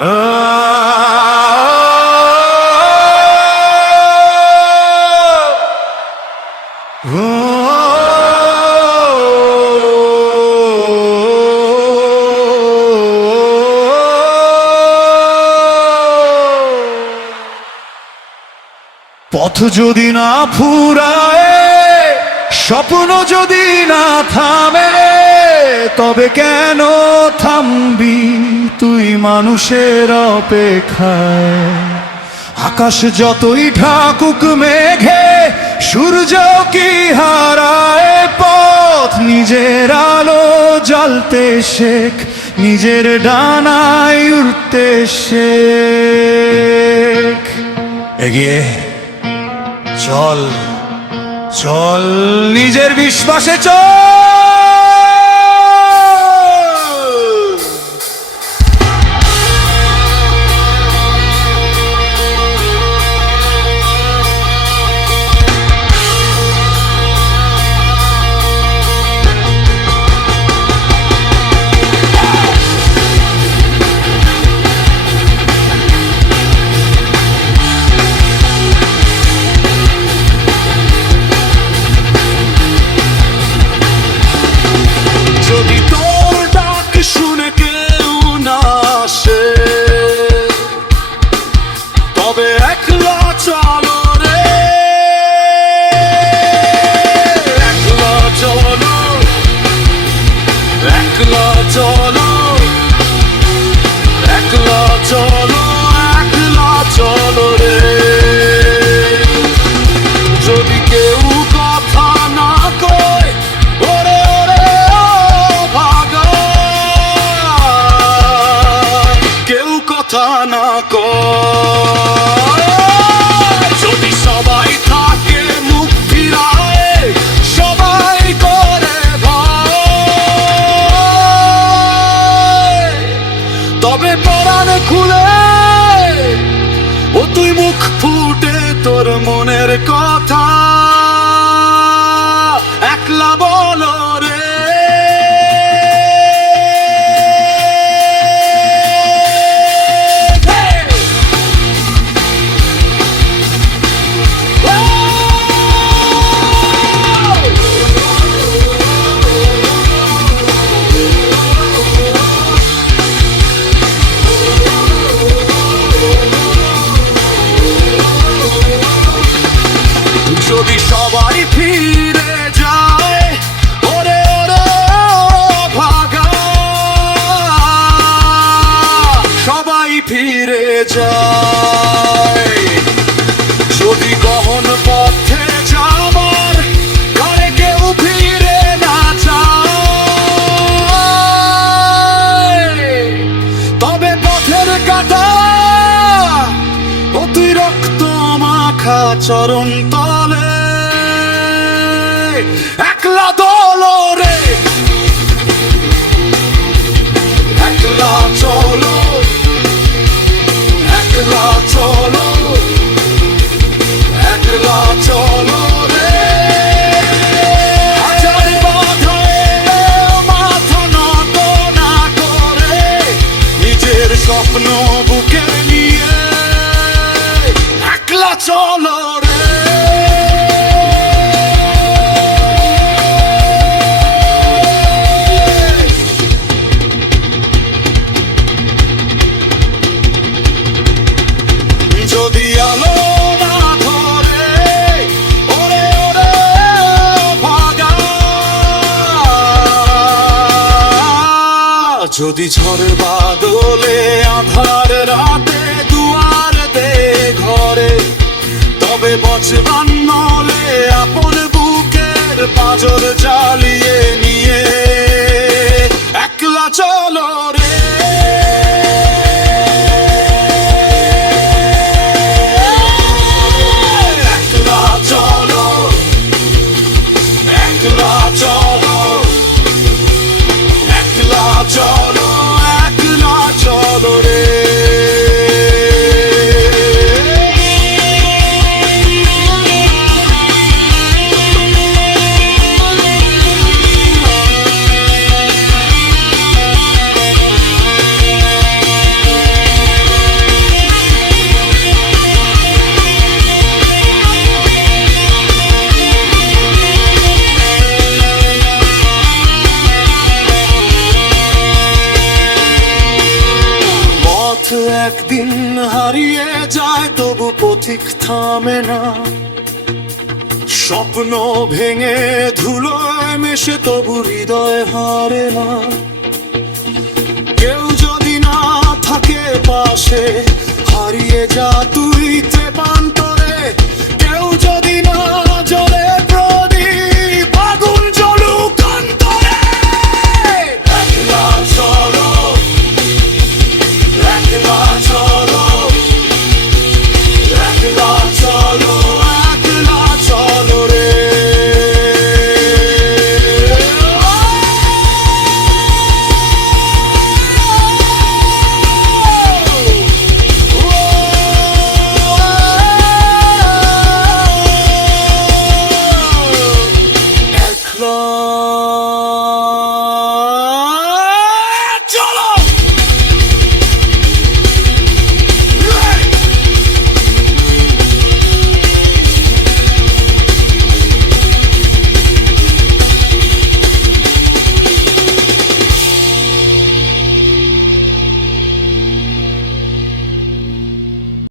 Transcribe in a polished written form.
পথ যদি না ফুরায়, স্বপ্ন যদি না থামে, তবে কেন থামবি তুই মানুষের অপেক্ষায়? আকাশ যতই ঢাকুক মেঘে, সূর্য কি হারায় পথ? নিজের আলো জ্বালতে শেখ, নিজের ডানায় উড়তে শেখ। এগিয়ে চল, চল নিজের বিশ্বাসে চল। যদি সবাই থাকে মুখ ফিরায়, সবাই করে ভয়, তবে পরাণ খুলে ও তুই মুখ ফুটে তোর মনের কথা একলা বলো রে। যদি সবাই ফিরে যায়, ওরে ওরে ভাগা, সবাই ফিরে যায়। যদি গহন পথে যাবার ঘরে কেউ ফিরে না যায়, তবে পথের কাটা ও তুই রক্ত মাখা চরণ তলে একলা দোলো রে। একলা চলো, একলা চলো, একলা চলো রে। হাজার বাধা এলেও মাথা নত না করে, নিজের স্বপ্ন বুকে নিয়ে একলা চলো রে। যদি আলো না ধরে, ওরে ওরে ভাগা, যদি ঝড় বাদলে আধার রাতে দুয়ার দে ঘরে, তবে বচবান নলে আপন বুকের পাঁজর জ্বালিয়ে নিয়ে একলা চলো রে। একলা চলো, একলা চলো, একলা চলো, একলা চলো রে। একদিন হারিয়ে যায় তবু পথিক থামে না, স্বপ্ন ভেঙে ধুলোয় মেশে তবু হৃদয় হারে না। কেউ যদি না থাকে পাশে, হারিয়ে যা তুই তে পান্তে